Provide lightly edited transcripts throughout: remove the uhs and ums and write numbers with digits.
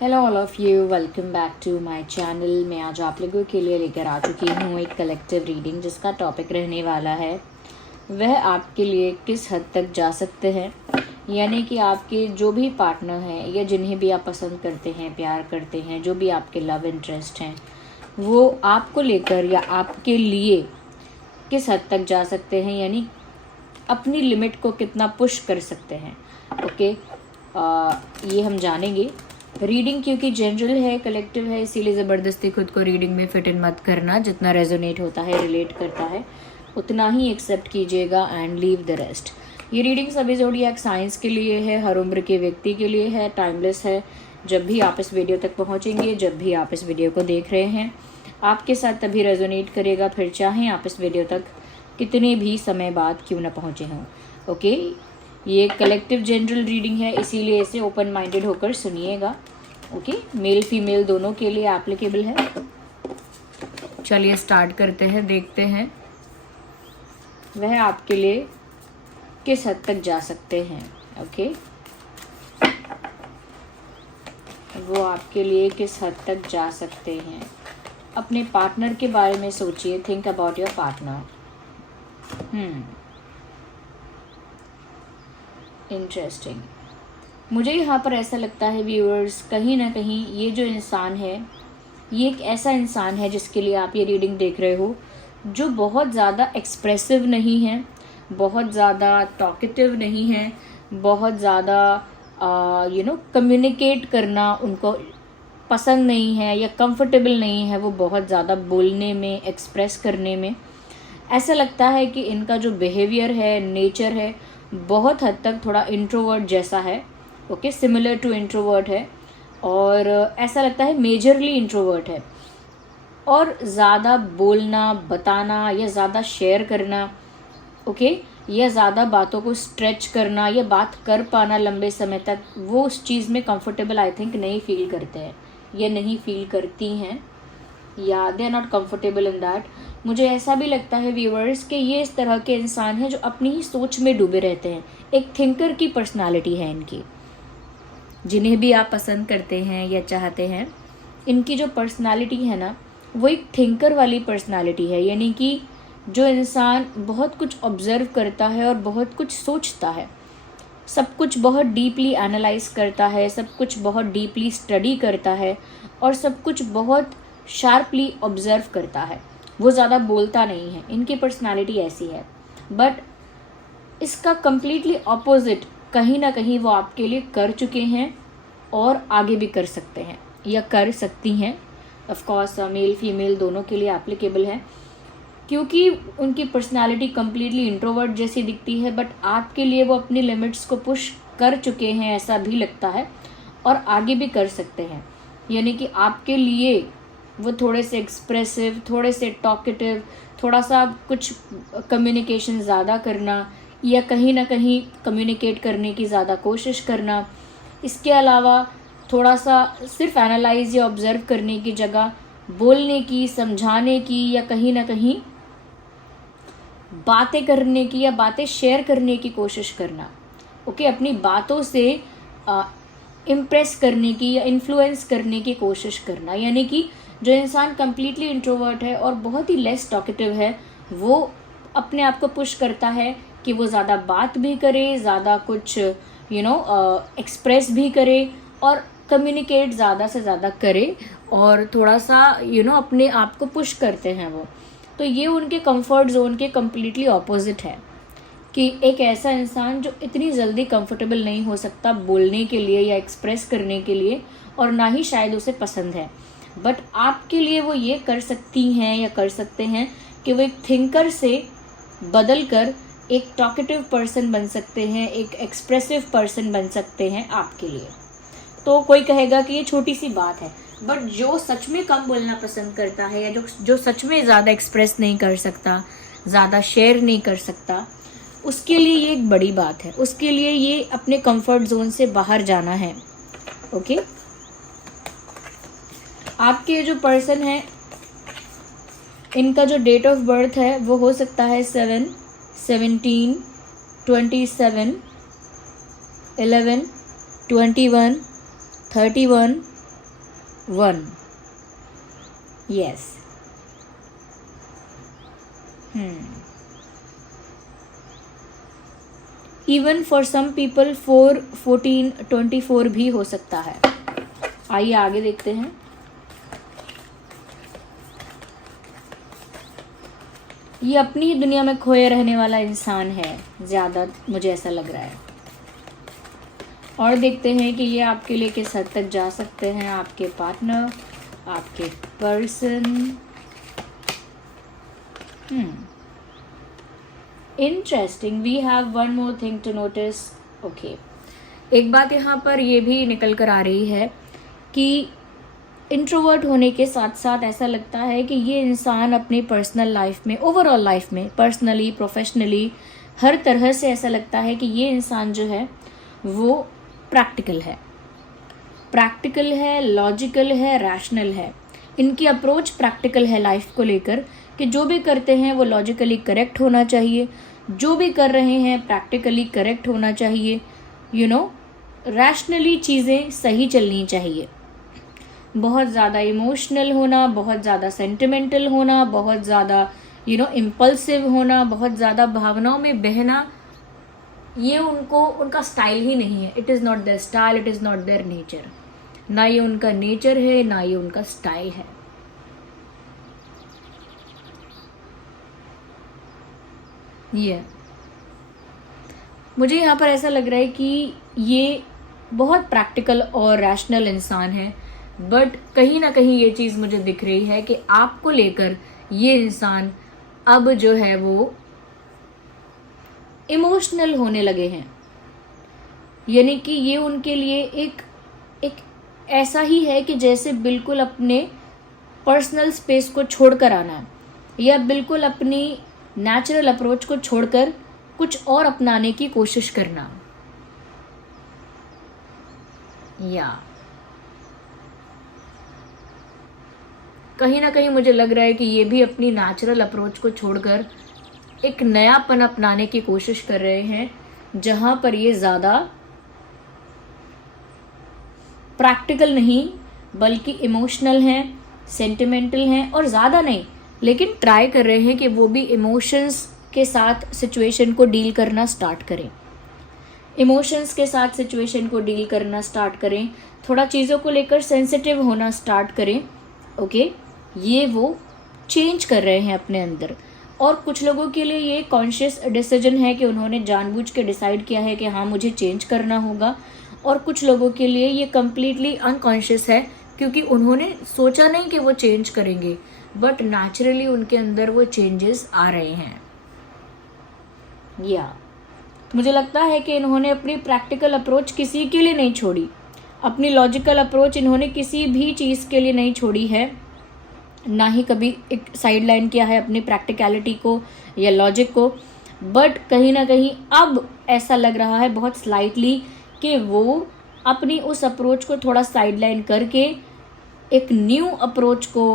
Hello all of you, welcome back to my channel. मैं आज आप लोगों के लिए लेकर आ चुकी हूँ एक कलेक्टिव रीडिंग जिसका टॉपिक रहने वाला है वह आपके लिए किस हद तक जा सकते हैं। यानी कि आपके जो भी पार्टनर हैं या जिन्हें भी आप पसंद करते हैं, प्यार करते हैं, जो भी आपके लव इंटरेस्ट हैं, वो आपको लेकर या आपके लिए किस हद तक जा सकते हैं, यानी अपनी लिमिट को कितना पुश कर सकते हैं। ओके, ये हम जानेंगे। रीडिंग क्योंकि जनरल है, कलेक्टिव है, इसीलिए ज़बरदस्ती खुद को रीडिंग में फिट इन मत करना। जितना रेजोनेट होता है, रिलेट करता है, उतना ही एक्सेप्ट कीजिएगा एंड लीव द रेस्ट। ये रीडिंग सभी ज़ोडिएक साइंस के लिए है, हर उम्र के व्यक्ति के लिए है, टाइमलेस है। जब भी आप इस वीडियो तक पहुँचेंगे, जब भी आप इस वीडियो को देख रहे हैं, आपके साथ तभी रेजोनेट करेगा, फिर चाहें आप इस वीडियो तक कितने भी समय बाद क्यों ना पहुँचे हों। ओके, ये कलेक्टिव जनरल रीडिंग है, इसीलिए इसे ओपन माइंडेड होकर सुनिएगा। ओके, मेल फीमेल दोनों के लिए एप्लीकेबल है। चलिए स्टार्ट करते हैं, देखते हैं वह आपके लिए किस हद तक जा सकते हैं। ओके, वो आपके लिए किस हद तक जा सकते हैं। अपने पार्टनर के बारे में सोचिए, think about your partner. Interesting. मुझे यहाँ पर ऐसा लगता है व्यूअर्स, कहीं ना कहीं ये जो इंसान है, ये एक ऐसा इंसान है जिसके लिए आप ये रीडिंग देख रहे हो, जो बहुत ज़्यादा एक्सप्रेसिव नहीं है, बहुत ज़्यादा टॉकेटिव नहीं है, बहुत ज़्यादा कम्युनिकेट करना उनको पसंद नहीं है या कंफर्टेबल नहीं है वो बहुत ज़्यादा बोलने में, एक्सप्रेस करने में। ऐसा लगता है कि इनका जो बिहेवियर है, नेचर है, बहुत हद तक थोड़ा इंट्रोवर्ट जैसा है। ओके, सिमिलर टू इंट्रोवर्ट है, और ऐसा लगता है मेजरली इंट्रोवर्ट है। और ज़्यादा बोलना, बताना या ज़्यादा शेयर करना, ओके, या ज़्यादा बातों को स्ट्रेच करना या बात कर पाना लंबे समय तक, वो उस चीज़ में कंफर्टेबल आई थिंक नहीं फील करते हैं या नहीं फील करती हैं, या they are not comfortable in that. मुझे ऐसा भी लगता है व्यूअर्स कि ये इस तरह के इंसान हैं जो अपनी ही सोच में डूबे रहते हैं। एक थिंकर की पर्सनालिटी है इनकी। जिन्हें भी आप पसंद करते हैं या चाहते हैं, इनकी जो पर्सनालिटी है ना, वो एक थिंकर वाली पर्सनालिटी है। यानी कि जो इंसान बहुत कुछ ऑब्जर्व करता है और बहुत कुछ सोचता है, सब कुछ बहुत डीपली एनालाइज करता है, सब कुछ बहुत डीपली स्टडी करता है और सब कुछ बहुत शार्पली ऑब्जर्व करता है। वो ज़्यादा बोलता नहीं है, इनकी पर्सनालिटी ऐसी है। बट इसका कम्प्लीटली ऑपोजिट कहीं ना कहीं वो आपके लिए कर चुके हैं और आगे भी कर सकते हैं या कर सकती हैं। ऑफ कोर्स मेल फीमेल दोनों के लिए एप्लीकेबल है, क्योंकि उनकी पर्सनालिटी कम्प्लीटली इंट्रोवर्ट जैसी दिखती है, बट आपके लिए वो अपनी लिमिट्स को पुश कर चुके हैं, ऐसा भी लगता है, और आगे भी कर सकते हैं। यानी कि आपके लिए वो थोड़े से एक्सप्रेसिव, थोड़े से टॉकेटिव, थोड़ा सा कुछ कम्युनिकेशन ज़्यादा करना या कहीं ना कहीं कम्युनिकेट करने की ज़्यादा कोशिश करना। इसके अलावा थोड़ा सा सिर्फ एनालाइज या ऑब्जर्व करने की जगह बोलने की, समझाने की या कहीं ना कहीं बातें करने की या बातें शेयर करने की कोशिश करना। ओके, अपनी बातों से इम्प्रेस करने की या इन्फ्लुएंस करने की कोशिश करना। यानी कि जो इंसान कम्प्लीटली इंट्रोवर्ट है और बहुत ही लेस टॉकेटिव है, वो अपने आप को पुश करता है कि वो ज़्यादा बात भी करे, ज़्यादा कुछ एक्सप्रेस भी करे और कम्युनिकेट ज़्यादा से ज़्यादा करे, और थोड़ा सा अपने आप को पुश करते हैं वो। तो ये उनके कंफर्ट जोन के कम्प्लीटली ऑपोजिट है कि एक ऐसा इंसान जो इतनी जल्दी कंफर्टेबल नहीं हो सकता बोलने के लिए या एक्सप्रेस करने के लिए, और ना ही शायद उसे पसंद है। बट आपके लिए वो ये कर सकती हैं या कर सकते हैं कि वो एक थिंकर से बदल कर एक टॉकेटिव पर्सन बन सकते हैं, एक एक्सप्रेसिव पर्सन बन सकते हैं आपके लिए। तो कोई कहेगा कि ये छोटी सी बात है, बट जो सच में कम बोलना पसंद करता है या जो सच में ज़्यादा एक्सप्रेस नहीं कर सकता, ज़्यादा शेयर नहीं कर सकता, उसके लिए ये एक बड़ी बात है। उसके लिए ये अपने कंफर्ट जोन से बाहर जाना है। ओके, आपके जो पर्सन है, इनका जो डेट ऑफ बर्थ है वो हो सकता है 7, 17, 27, 11, 21, 31, 1. Yes. Even for some people 4, 14, 24 भी हो सकता है। आइए आगे देखते हैं। ये अपनी ही दुनिया में खोए रहने वाला इंसान है, ज़्यादा मुझे ऐसा लग रहा है। और देखते हैं कि ये आपके लिए किस हद तक जा सकते हैं, आपके पार्टनर, आपके person. Interesting, we have one more thing to notice. Okay, एक बात यहाँ पर ये भी निकल कर आ रही है कि इंट्रोवर्ट होने के साथ साथ ऐसा लगता है कि ये इंसान अपनी पर्सनल लाइफ में, ओवरऑल लाइफ में, पर्सनली, प्रोफेशनली, हर तरह से ऐसा लगता है कि ये इंसान जो है वो प्रैक्टिकल है, लॉजिकल है, रैशनल है। इनकी अप्रोच प्रैक्टिकल है लाइफ को लेकर कि जो भी करते हैं वो लॉजिकली करेक्ट होना चाहिए, जो भी कर रहे हैं प्रैक्टिकली करेक्ट होना चाहिए, रैशनली चीज़ें सही चलनी चाहिए। बहुत ज़्यादा इमोशनल होना, बहुत ज़्यादा सेंटिमेंटल होना, बहुत ज़्यादा इम्पल्सिव होना, बहुत ज़्यादा भावनाओं में बहना, ये उनका स्टाइल ही नहीं है। It is not there style, it is not their nature. ना ये उनका नेचर है, ना ये उनका स्टाइल है। ये मुझे यहाँ पर ऐसा लग रहा है कि ये बहुत प्रैक्टिकल और रैशनल इंसान है, बट कहीं ना कहीं ये चीज़ मुझे दिख रही है कि आपको लेकर ये इंसान अब जो है वो इमोशनल होने लगे हैं। यानी कि ये उनके लिए एक ऐसा ही है कि जैसे बिल्कुल अपने पर्सनल स्पेस को छोड़कर आना, या बिल्कुल अपनी नेचुरल अप्रोच को छोड़कर कुछ और अपनाने की कोशिश करना। या कहीं ना कहीं मुझे लग रहा है कि ये भी अपनी नेचुरल अप्रोच को छोड़कर एक नयापन अपनाने की कोशिश कर रहे हैं, जहां पर ये ज़्यादा प्रैक्टिकल नहीं बल्कि इमोशनल हैं, सेंटिमेंटल हैं, और ज़्यादा नहीं लेकिन ट्राई कर रहे हैं कि वो भी इमोशंस के साथ सिचुएशन को डील करना स्टार्ट करें। इमोशंस के साथ सिचुएशन को डील करना स्टार्ट करें, थोड़ा चीज़ों को लेकर सेंसिटिव होना स्टार्ट करें। ओके, ये वो चेंज कर रहे हैं अपने अंदर। और कुछ लोगों के लिए ये कॉन्शियस डिसीजन है कि उन्होंने जानबूझ के डिसाइड किया है कि हाँ मुझे चेंज करना होगा, और कुछ लोगों के लिए ये कम्प्लीटली अनकॉन्शियस है क्योंकि उन्होंने सोचा नहीं कि वो चेंज करेंगे, बट नेचुरली उनके अंदर वो चेंजेस आ रहे हैं। या मुझे लगता है कि इन्होंने अपनी प्रैक्टिकल अप्रोच किसी के लिए नहीं छोड़ी, अपनी लॉजिकल अप्रोच इन्होंने किसी भी चीज़ के लिए नहीं छोड़ी है, ना ही कभी एक साइड लाइन किया है अपनी प्रैक्टिकलिटी को या लॉजिक को। बट कहीं ना कहीं अब ऐसा लग रहा है बहुत स्लाइटली कि वो अपनी उस अप्रोच को थोड़ा साइड लाइन करके एक न्यू अप्रोच को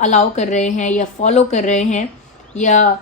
अलाउ कर रहे हैं या फॉलो कर रहे हैं, या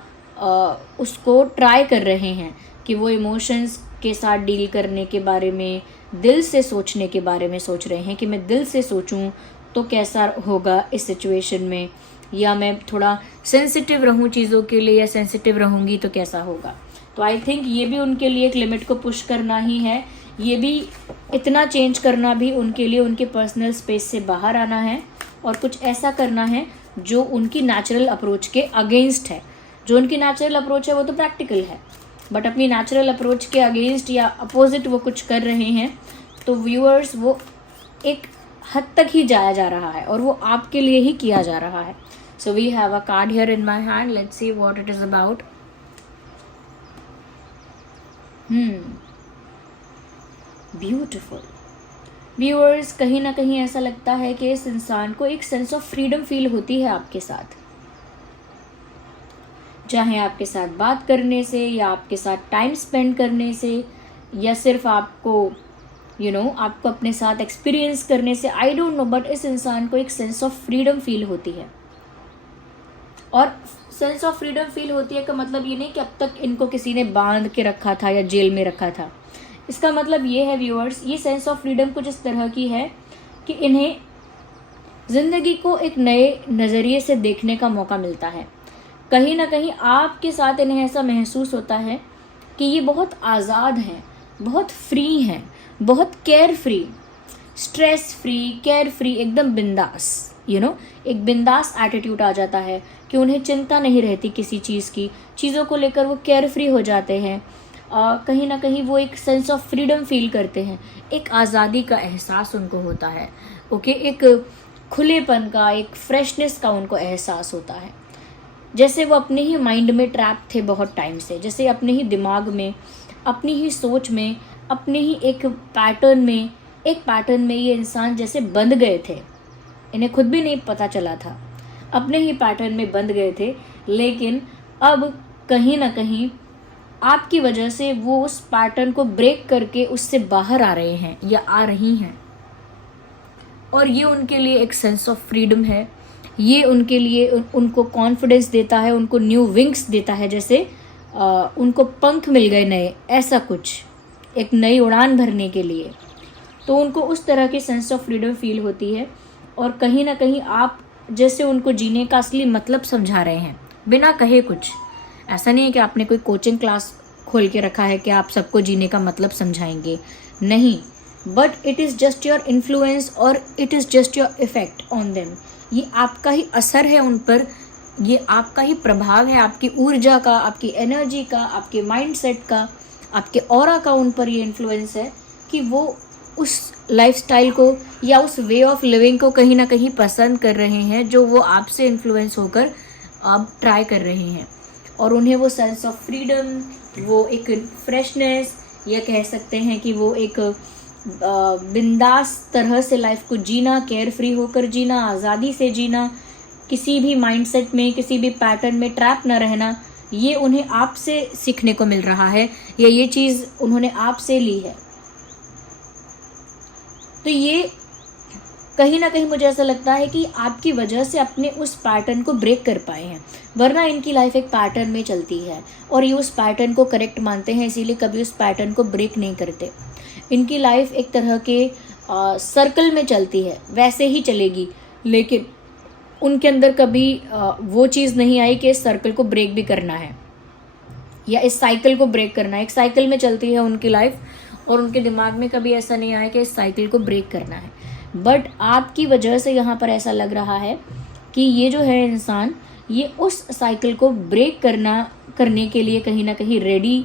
उसको ट्राई कर रहे हैं कि वो इमोशंस के साथ डील करने के बारे में, दिल से सोचने के बारे में सोच रहे हैं कि मैं दिल से सोचूं तो कैसा होगा इस सिचुएशन में, या मैं थोड़ा सेंसिटिव रहूं चीज़ों के लिए या सेंसिटिव रहूंगी तो कैसा होगा। तो आई थिंक ये भी उनके लिए एक लिमिट को पुश करना ही है, ये भी इतना चेंज करना भी उनके लिए उनके पर्सनल स्पेस से बाहर आना है और कुछ ऐसा करना है जो उनकी नेचुरल अप्रोच के अगेंस्ट है। जो उनकी नेचुरल अप्रोच है वो तो प्रैक्टिकल है, बट अपनी नेचुरल अप्रोच के अगेंस्ट या अपोजिट वो कुछ कर रहे हैं। तो व्यूअर्स, वो एक हद तक ही जाया जा रहा है और वो आपके लिए ही किया जा रहा है। So we have a card here in my hand, let's see what it is about. Beautiful viewers, कहीं ना कहीं ऐसा लगता है कि इस इंसान को एक सेंस ऑफ फ्रीडम फील होती है आपके साथ, चाहे आपके साथ बात करने से या आपके साथ टाइम स्पेंड करने से, या सिर्फ आपको आपको अपने साथ एक्सपीरियंस करने से, आई डोंट नो, बट इस इंसान को एक सेंस ऑफ फ्रीडम फील होती है। और सेंस ऑफ फ्रीडम फील होती है का मतलब ये नहीं कि अब तक इनको किसी ने बांध के रखा था या जेल में रखा था। इसका मतलब ये है व्यूअर्स, ये सेंस ऑफ फ्रीडम कुछ इस तरह की है कि इन्हें ज़िंदगी को एक नए नज़रिए से देखने का मौका मिलता है। कहीं ना कहीं आपके साथ इन्हें ऐसा महसूस होता है कि ये बहुत आज़ाद हैं, बहुत फ्री हैं, बहुत care free, stress free, care free, एकदम बिंदास, एक बिंदास एटीट्यूड आ जाता है कि उन्हें चिंता नहीं रहती किसी चीज़ की, चीज़ों को लेकर वो केयर फ्री हो जाते हैं। कहीं ना कहीं वो एक सेंस ऑफ फ्रीडम फील करते हैं, एक आज़ादी का एहसास उनको होता है। ओके, एक खुलेपन का, एक फ्रेशनेस का उनको एहसास होता है, जैसे वो अपने ही माइंड में ट्रैप थे बहुत टाइम से, जैसे अपने ही दिमाग में, अपनी ही सोच में, अपने ही एक पैटर्न में ये इंसान जैसे बंध गए थे। इन्हें खुद भी नहीं पता चला था, अपने ही पैटर्न में बंध गए थे। लेकिन अब कहीं ना कहीं आपकी वजह से वो उस पैटर्न को ब्रेक करके उससे बाहर आ रहे हैं या आ रही हैं, और ये उनके लिए एक सेंस ऑफ फ्रीडम है। ये उनके लिए उनको कॉन्फिडेंस देता है, उनको न्यू विंग्स देता है, जैसे उनको पंख मिल गए नए, ऐसा कुछ, एक नई उड़ान भरने के लिए। तो उनको उस तरह की सेंस ऑफ फ्रीडम फील होती है, और कहीं ना कहीं आप जैसे उनको जीने का असली मतलब समझा रहे हैं बिना कहे कुछ। ऐसा नहीं है कि आपने कोई कोचिंग क्लास खोल के रखा है कि आप सबको जीने का मतलब समझाएंगे, नहीं, but it is just your influence और it is just your effect on them. ये आपका ही असर है उन पर, ये आपका ही प्रभाव है, आपकी ऊर्जा का, आपकी एनर्जी का, आपके माइंडसेट का, आपके ऑरा का उन पर ये इन्फ्लुएंस है कि वो उस लाइफस्टाइल को या उस वे ऑफ लिविंग को कहीं ना कहीं पसंद कर रहे हैं, जो वो आपसे इन्फ्लुएंस होकर अब ट्राई कर रहे हैं। और उन्हें वो सेंस ऑफ फ्रीडम, वो एक फ्रेशनेस, या कह सकते हैं कि वो एक बिंदास तरह से लाइफ को जीना, केयर फ्री होकर जीना, आज़ादी से जीना, किसी भी माइंडसेट में, किसी भी पैटर्न में ट्रैप न रहना, ये उन्हें आपसे सीखने को मिल रहा है, या ये चीज़ उन्होंने आपसे ली है। तो ये कहीं ना कहीं मुझे ऐसा लगता है कि आपकी वजह से अपने उस पैटर्न को ब्रेक कर पाए हैं, वरना इनकी लाइफ एक पैटर्न में चलती है और ये उस पैटर्न को करेक्ट मानते हैं, इसीलिए कभी उस पैटर्न को ब्रेक नहीं करते। इनकी लाइफ एक तरह के सर्कल में चलती है, वैसे ही चलेगी, लेकिन उनके अंदर कभी वो चीज़ नहीं आई कि इस सर्कल को ब्रेक भी करना है या इस साइकिल को ब्रेक करना है। एक साइकिल में चलती है उनकी लाइफ, और उनके दिमाग में कभी ऐसा नहीं आया कि इस साइकिल को ब्रेक करना है। बट आपकी वजह से यहाँ पर ऐसा लग रहा है कि ये जो है इंसान, ये उस साइकिल को ब्रेक करने के लिए कहीं ना कहीं रेडी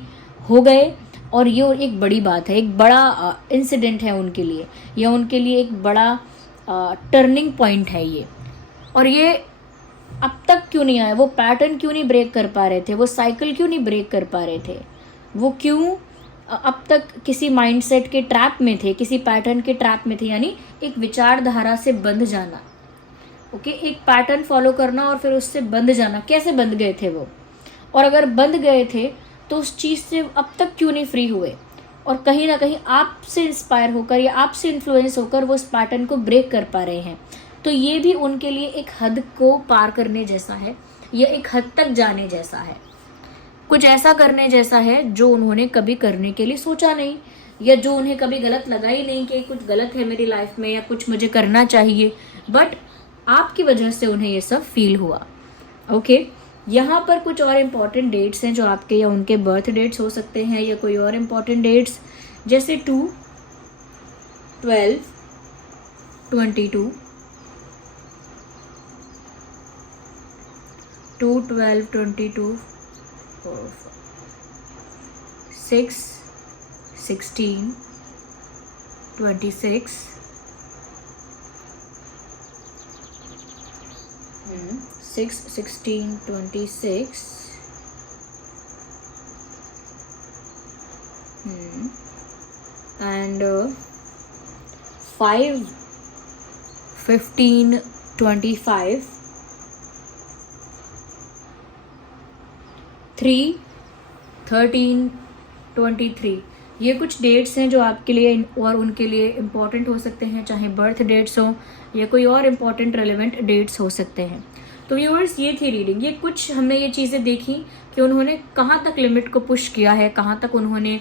हो गए, और ये एक बड़ी बात है, एक बड़ा इंसिडेंट है उनके लिए, या उनके लिए एक बड़ा टर्निंग पॉइंट है ये। और ये अब तक क्यों नहीं आया, वो पैटर्न क्यों नहीं ब्रेक कर पा रहे थे, वो साइकिल क्यों नहीं ब्रेक कर पा रहे थे, वो क्यों अब तक किसी माइंडसेट के ट्रैप में थे, किसी पैटर्न के ट्रैप में थे, यानी एक विचारधारा से बंध जाना। ओके, एक पैटर्न फॉलो करना और फिर उससे बंध जाना, कैसे बंध गए थे वो, और अगर बंध गए थे तो उस चीज़ से अब तक क्यों नहीं फ्री हुए, और कहीं ना कहीं आपसे इंस्पायर होकर या आपसे इन्फ्लुएंस होकर वो उस पैटर्न को ब्रेक कर पा रहे हैं। तो ये भी उनके लिए एक हद को पार करने जैसा है, या एक हद तक जाने जैसा है, कुछ ऐसा करने जैसा है जो उन्होंने कभी करने के लिए सोचा नहीं, या जो उन्हें कभी गलत लगा ही नहीं कि कुछ गलत है मेरी लाइफ में या कुछ मुझे करना चाहिए, बट आपकी वजह से उन्हें ये सब फील हुआ। ओके, यहाँ पर कुछ और इम्पॉर्टेंट डेट्स हैं जो आपके या उनके बर्थ डेट्स हो सकते हैं, या कोई और इम्पॉर्टेंट डेट्स, जैसे 2, 12, 22, 2, 12, 22, 6, 16, 26, 6, 16, 26, and 5, 15, 25, 3, 13, 23। ये कुछ डेट्स हैं जो आपके लिए और उनके लिए इम्पॉर्टेंट हो सकते हैं, चाहे बर्थ डेट्स हो या कोई और इम्पॉर्टेंट रेलेवेंट डेट्स हो सकते हैं। तो व्यूअर्स, ये थी रीडिंग। ये कुछ हमने ये चीज़ें देखी कि उन्होंने कहाँ तक लिमिट को पुश किया है, कहाँ तक उन्होंने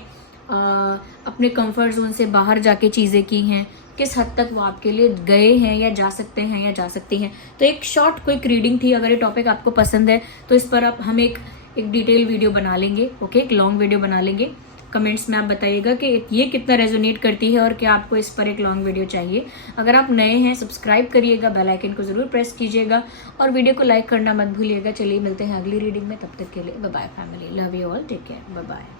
अपने कंफर्ट जोन से बाहर जाके चीज़ें की हैं, किस हद तक वो आपके लिए गए हैं या जा सकते हैं या जा सकती हैं। तो एक शॉर्ट क्विक रीडिंग थी। अगर ये टॉपिक आपको पसंद है तो इस पर हम एक डिटेल वीडियो बना लेंगे, ओके, एक लॉन्ग वीडियो बना लेंगे। कमेंट्स में आप बताइएगा कि ये कितना रेजोनेट करती है और क्या आपको इस पर एक लॉन्ग वीडियो चाहिए। अगर आप नए हैं सब्सक्राइब करिएगा, बेल आइकन को ज़रूर प्रेस कीजिएगा और वीडियो को लाइक करना मत भूलिएगा। चलिए मिलते हैं अगली रीडिंग में, तब तक के लिए bye bye family, love you all, take care, bye bye.